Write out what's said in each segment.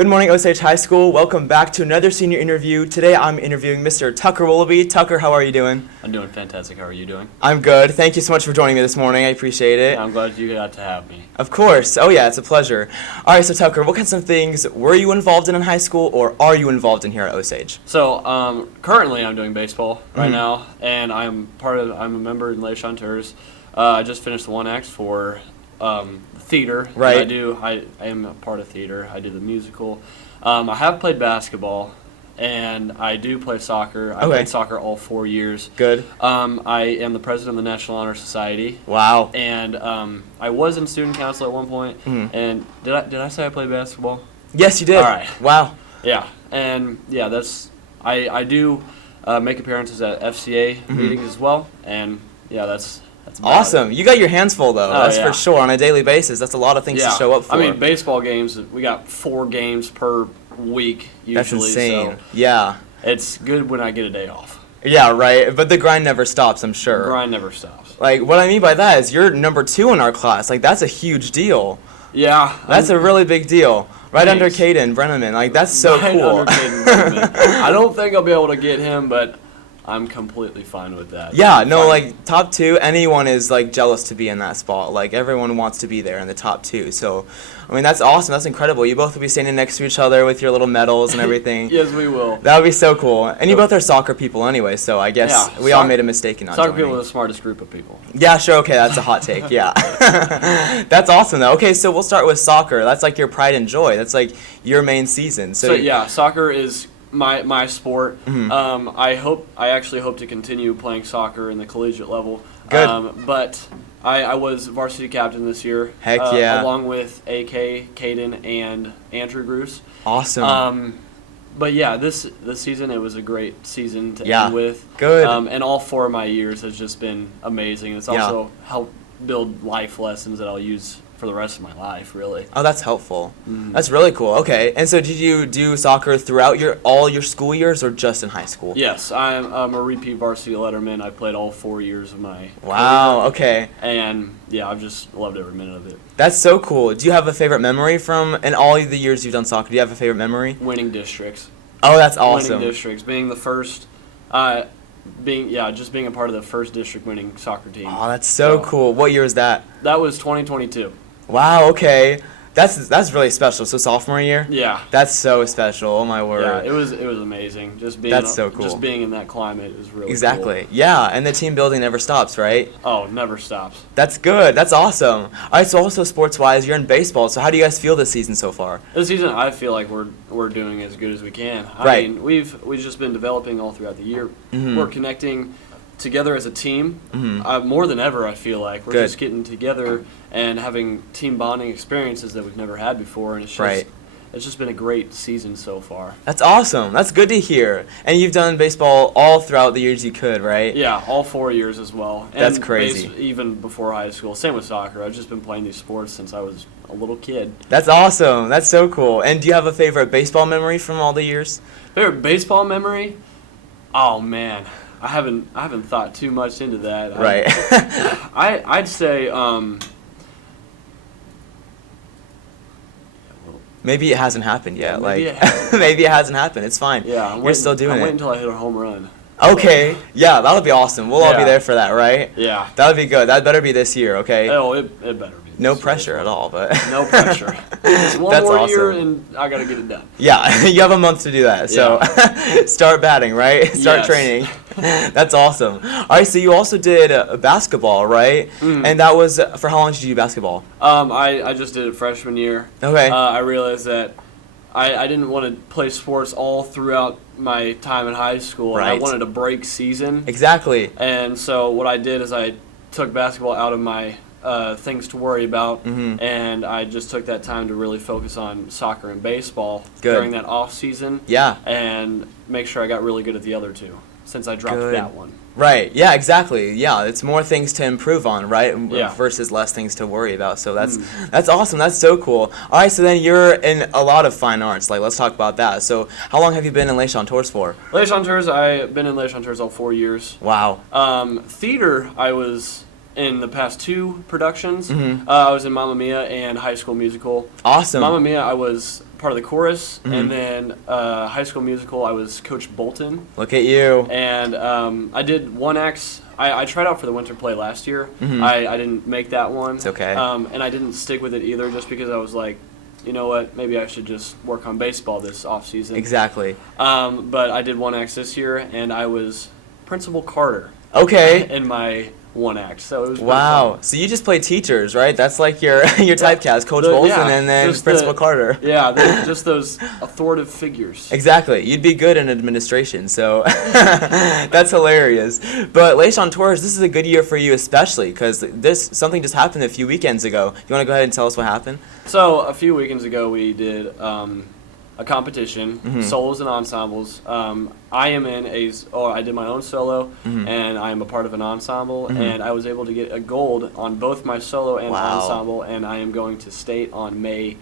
Good morning, Osage High School. Welcome back to another senior interview. Today I'm interviewing Mr. Tucker Willoughby. Tucker, how are you doing? I'm doing fantastic. How are you doing? I'm good. Thank you so much for joining me this morning. I appreciate it. Yeah, I'm glad you got to have me. Of course. Oh yeah, it's a pleasure. All right, so Tucker, what kinds of things were you involved in high school, or are you involved in here at Osage? So currently I'm doing baseball right now, and I'm a member in Les Chanteurs. I just finished the one act for theater. Right. I am a part of theater. I do the musical. I have played basketball, and I do play soccer. I played soccer all 4 years. Good. I am the president of the National Honor Society. Wow. And I was in student council at one point. And did I say I played basketball? Yes, you did. All right. Wow. Yeah, and yeah, I do make appearances at FCA meetings as well, and yeah, that's about Awesome. it. You got your hands full, though. That's yeah. for sure. On a daily basis, that's a lot of things to show up for. I mean, baseball games, we got 4 games per week usually. That's insane. So yeah. it's good when I get a day off. Yeah, right. But the grind never stops, I'm sure. The grind never stops. Like, what I mean by that is you're number 2 in our class. Like, that's a huge deal. Yeah. That's a really big deal. Right Thanks. under Caden Brenneman. Like, that's so Right cool. under Caden Brenneman. I don't think I'll be able to get him, but I'm completely fine with that. Yeah, no, like, top 2, anyone is, like, jealous to be in that spot. Like, everyone wants to be there in the top 2. So, I mean, that's awesome. That's incredible. You both will be standing next to each other with your little medals and everything. Yes, we will. That would be so cool. And you both are soccer people anyway, so I guess we all made a mistake in not Soccer joining. people are the smartest group of people. Yeah, sure, okay, that's a hot take, yeah. That's awesome, though. Okay, so we'll start with soccer. That's, like, your pride and joy. That's, like, your main season. So yeah, soccer is my sport. I actually hope to continue playing soccer in the collegiate level. Good. But I was varsity captain this year. Heck yeah. Along with AK, Caden, and Andrew Bruce. Awesome. But yeah, this season, it was a great season to end with. Good. And all 4 of my years has just been amazing. It's also helped build life lessons that I'll use for the rest of my life, really. Oh, that's helpful. That's really cool. Okay, and so did you do soccer throughout all your school years, or just in high school? Yes, I'm a repeat varsity letterman. I played all 4 years of my Wow. career, Okay. and yeah, I've just loved every minute of it. That's so cool. Do you have a favorite memory from in all the years you've done soccer? Do you have a favorite memory? Winning districts. Oh, that's awesome. Winning districts, being the first, just being a part of the first district winning soccer team. Oh, that's so cool. What year is that? That was 2022. Wow. Okay. That's really special. So sophomore year? Yeah. That's so special. Oh my word. Yeah, it was amazing. Just being That's so cool. Just being in that climate is really Exactly. cool. Yeah, and the team building never stops, right? Oh, never stops. That's good. That's awesome. All right, so also sports-wise, you're in baseball. So how do you guys feel this season so far? This season, I feel like we're doing as good as we can. Right. I mean, we've just been developing all throughout the year. We're connecting together as a team more than ever. I feel like we're just getting together and having team bonding experiences that we've never had before, and it's just been a great season so far. That's awesome. That's good to hear. And you've done baseball all throughout the years you could, right? Yeah, all 4 years as well. And That's crazy. Even before high school. Same with soccer. I've just been playing these sports since I was a little kid. That's awesome. That's so cool. And do you have a favorite baseball memory from all the years? Favorite baseball memory? Oh man, I haven't thought too much into that. Right. I'd say maybe it hasn't happened yet. maybe Like it hasn't. maybe it hasn't happened. It's fine. Yeah, You're still doing I'm it. waiting until I hit a home run. Okay. Yeah, that'll be awesome. We'll all be Yeah. there for that, right? Yeah. That'll be good. That better be this year, okay? Oh, it better be. No this pressure year. at all, but No pressure. It's one That's more year awesome. and I gotta get it done. Yeah, you have a month to do that. So start batting, right? Start Yes. training. That's awesome. All right, so you also did basketball, right? And that was for how long did you do basketball? I just did it freshman year. Okay. I realized that I didn't want to play sports all throughout my time in high school. And I Right. wanted a break season. Exactly. And so what I did is I took basketball out of my things to worry about, and I just took that time to really focus on soccer and baseball during that off season. Yeah. And make sure I got really good at the other two since I dropped Good. that one. Right. Yeah, exactly. Yeah, it's more things to improve on, right? Yeah. Versus less things to worry about. So that's awesome. That's so cool. All right, so then you're in a lot of fine arts. Like, let's talk about that. So how long have you been in Les Chanteurs for? Les Chanteurs, I've been in Les Chanteurs all 4 years. Wow. Theater, I was in the past 2 productions. I was in Mamma Mia and High School Musical. Awesome. Mamma Mia, I was part of the chorus, and then High School Musical, I was Coach Bolton. Look at you. And I did one act. I tried out for the winter play last year. I didn't make that one. It's okay. And I didn't stick with it either, just because I was like, you know what, maybe I should just work on baseball this off season. Exactly. But I did one act this year, and I was Principal Carter. Okay. In my one act, so it was wow. So you just play teachers, right? That's like your typecast, Coach Bolton, and then Principal Carter. Yeah, just those authoritative figures. Exactly. You'd be good in administration, so that's hilarious. But Les Chanteurs, this is a good year for you, especially because something just happened a few weekends ago. You want to go ahead and tell us what happened? So a few weekends ago, we did a competition, solos and ensembles. I did my own solo, and I am a part of an ensemble, and I was able to get a gold on both my solo and ensemble, and I am going to state on May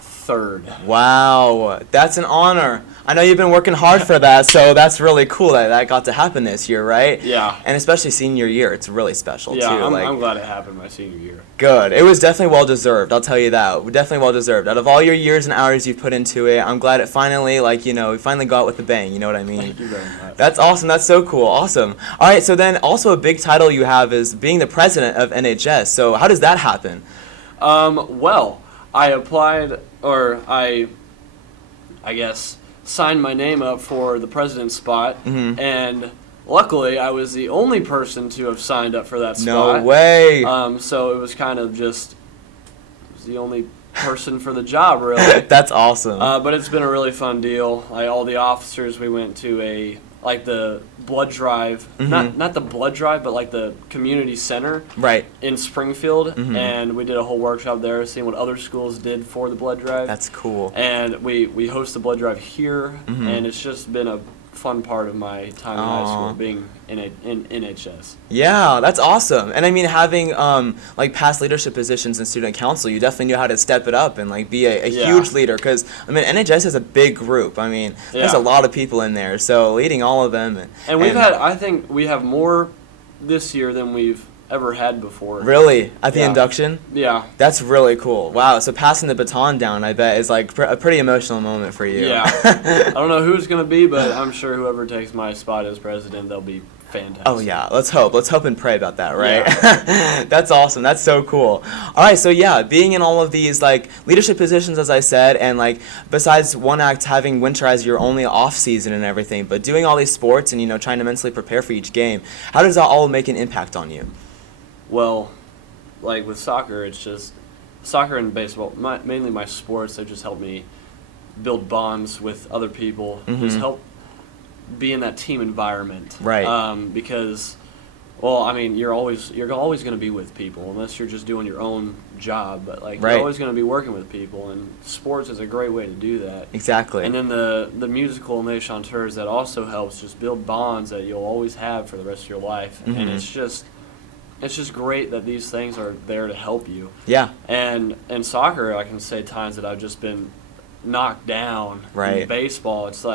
3rd. Wow, that's an honor. I know you've been working hard for that, so that's really cool that got to happen this year, right? Yeah. And especially senior year, it's really special, too. Yeah, I'm glad it happened my senior year. Good. It was definitely well-deserved, I'll tell you that. Definitely well-deserved. Out of all your years and hours you've put into it, I'm glad it finally, we finally got with a bang, you know what I mean? Thank you very much. That's awesome. That's so cool. Awesome. All right, so then also a big title you have is being the president of NHS. So how does that happen? Well, I applied, or I guess, signed my name up for the president's spot, and luckily I was the only person to have signed up for that spot. No way. So it was kind of just the only person for the job, really. That's awesome. But it's been a really fun deal. All the officers, we went to the blood drive, not the blood drive, but the community center, right, in Springfield, and we did a whole workshop there, seeing what other schools did for the blood drive. That's cool. And we host the blood drive here, and it's just been a fun part of my time in high school, being in NHS. Yeah, that's awesome. And I mean, having past leadership positions in student council, you definitely knew how to step it up and be a huge leader. Because I mean, NHS is a big group. I mean, there's a lot of people in there, so leading all of them. And I think we have more this year than we've ever had before. Really? At the induction? Yeah. That's really cool. Wow. So passing the baton down, I bet, is a pretty emotional moment for you. Yeah. I don't know who it's going to be, but I'm sure whoever takes my spot as president, they'll be fantastic. Oh, yeah. Let's hope and pray about that, right? Yeah. That's awesome. That's so cool. All right. So, yeah, being in all of these, leadership positions, as I said, and, besides one act having winter as your only off season and everything, but doing all these sports and, trying to mentally prepare for each game, how does that all make an impact on you? Well, with soccer, it's just soccer and baseball, mainly my sports, have just helped me build bonds with other people, just help be in that team environment. Right. Because, well, I mean, you're always going to be with people unless you're just doing your own job, but you're always going to be working with people, and sports is a great way to do that. Exactly. And then the musical Les Chanteurs, that also helps just build bonds that you'll always have for the rest of your life, and it's just great that these things are there to help you. Yeah. And in soccer, I can say times that I've just been knocked down. Right. In baseball, it's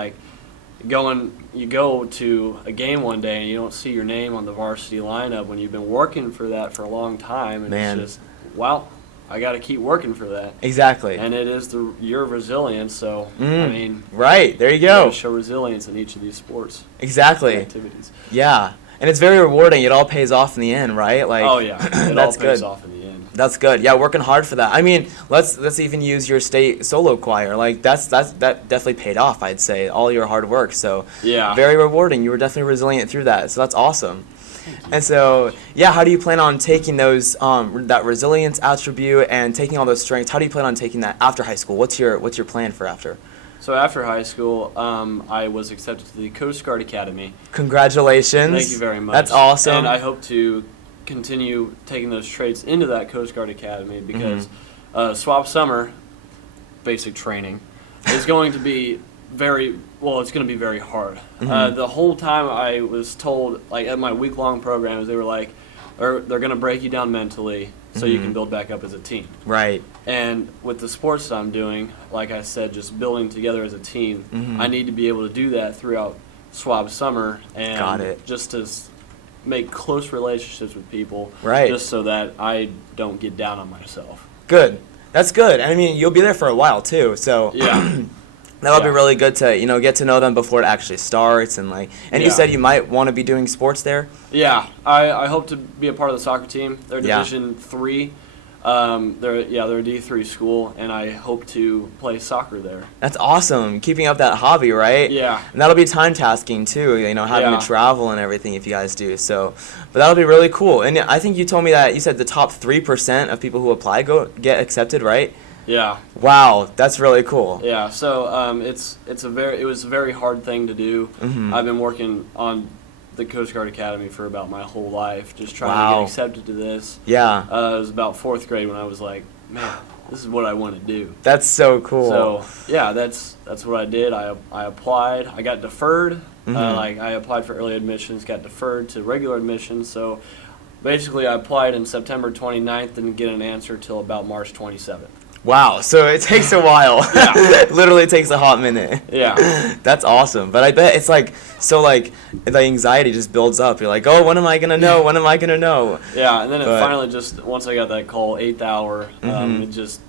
you go to a game one day and you don't see your name on the varsity lineup when you've been working for that for a long time, and Man. it's just, well, I got to keep working for that. Exactly. And it is the year of resilience, so I mean, right, there you you go. gotta show resilience in each of these sports. Exactly. Activities. Yeah. And it's very rewarding. It all pays off in the end, right? Oh yeah, it that's all pays good. off in the end. That's good. Yeah, working hard for that. I mean, let's even use your state solo choir. That definitely paid off, I'd say, all your hard work. So yeah, very rewarding. You were definitely resilient through that. So that's awesome. And so, yeah, how do you plan on taking those that resilience attribute and taking all those strengths? How do you plan on taking that after high school? What's your plan for after? So after high school, I was accepted to the Coast Guard Academy. Congratulations. Thank you very much. That's awesome. And I hope to continue taking those traits into that Coast Guard Academy, because SWAP summer, basic training, is going to be it's going to be very hard. The whole time I was told, at my week-long programs, they were they're going to break you down mentally so you can build back up as a team. Right. And with the sports that I'm doing, like I said, just building together as a team, I need to be able to do that throughout SWAB summer, and Got it. just to make close relationships with people, Right. just so that I don't get down on myself. Good. That's good. I mean, you'll be there for a while too, so Yeah. that'll be Yeah. really good to get to know them before it actually starts, and you Yeah. said you might want to be doing sports there. Yeah, I hope to be a part of the soccer team. They're Yeah. Division III. They're a D3 school, and I hope to play soccer there. That's awesome. Keeping up that hobby, right? Yeah. And that'll be time tasking too, having Yeah. to travel and everything if you guys do. So, but that'll be really cool. And I think you told me that you said the top 3% of people who apply get accepted, right? Yeah. Wow, that's really cool. Yeah. So it was a very hard thing to do. Mhm. I've been working on the Coast Guard Academy for about my whole life, just trying to Wow. get accepted to this. Yeah. It was about 4th grade when I was like, man, this is what I want to do. That's so cool. So yeah, that's what I did. I applied. I got deferred. Mhm. I applied for early admissions, got deferred to regular admissions. So basically, I applied in September 29th and didn't get an answer till about March 27th. Wow, so it takes a while. Yeah. Literally takes a hot minute. Yeah. That's awesome. But I bet it's the anxiety just builds up. You're like, oh, when am I going to know? When am I going to know? Yeah, and then But- it finally just, once I got that call, 8th hour, Mhm.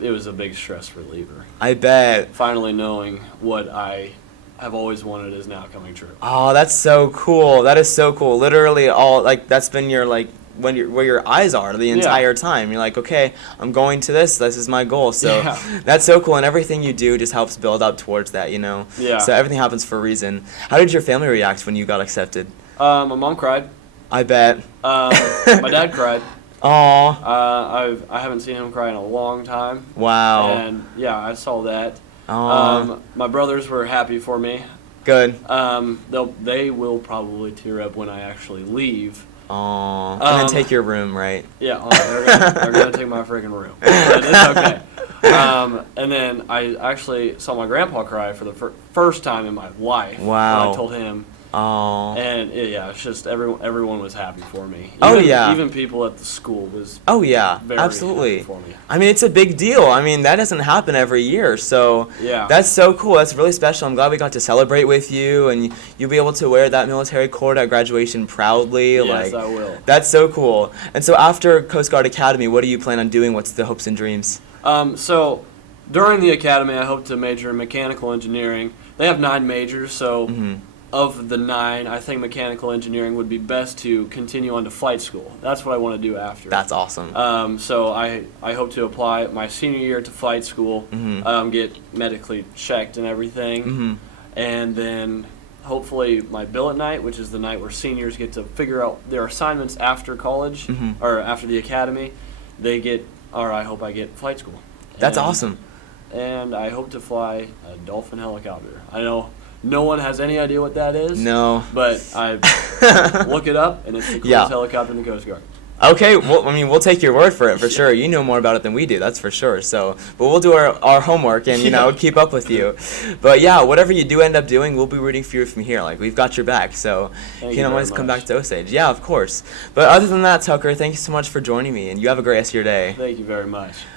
it was a big stress reliever. I bet. Finally knowing what I have always wanted is now coming true. Oh, that's so cool. That is so cool. Literally that's been your where your eyes are the entire time. You're like, okay, I'm going to this is my goal. So Yeah. that's so cool, and everything you do just helps build up towards that, Yeah. So everything happens for a reason. How did your family react when you got accepted? My mom cried. I bet. My dad cried. Aw. I haven't seen him cry in a long time. Wow. And yeah, I saw that. Aw. My brothers were happy for me. Good. They will probably tear up when I actually leave. Aw. And then Um, take your room, right? Yeah, they're gonna take my freaking room. But it's okay. And then I actually saw my grandpa cry for the first time in my life. Wow. When I told him. Aw. And it's just everyone was happy for me. Oh, Even, yeah. Even people at the school was Oh yeah, very absolutely. happy for me. I mean, it's a big deal. I mean, that doesn't happen every year, so Yeah. that's so cool. That's really special. I'm glad we got to celebrate with you, and you'll be able to wear that military cord at graduation proudly. Yes, I will. That's so cool. And so after Coast Guard Academy, what do you plan on doing? What's the hopes and dreams? So during the academy, I hope to major in mechanical engineering. They have 9 majors, so Mhm. of the 9, I think mechanical engineering would be best to continue on to flight school. That's what I want to do after. That's awesome. So I hope to apply my senior year to flight school, Mhm. get medically checked and everything, Mhm. and then hopefully my billet night, which is the night where seniors get to figure out their assignments after college Mhm. or after the academy, I hope I get flight school. That's And- awesome. And I hope to fly a Dolphin helicopter. I know no one has any idea what that is. No. But I look it up, and it's the coolest Yeah. helicopter in the Coast Guard. Okay, well, I mean, we'll take your word for it for sure. You know more about it than we do, that's for sure. So, but we'll do our homework and Yeah. keep up with you. But yeah, whatever you do end up doing, we'll be rooting for you from here. We've got your back. So Thank you you can very always come much. back to Osage. Yeah, of course. But other than that, Tucker, thank you so much for joining me, and you have a great rest of your day. Thank you very much.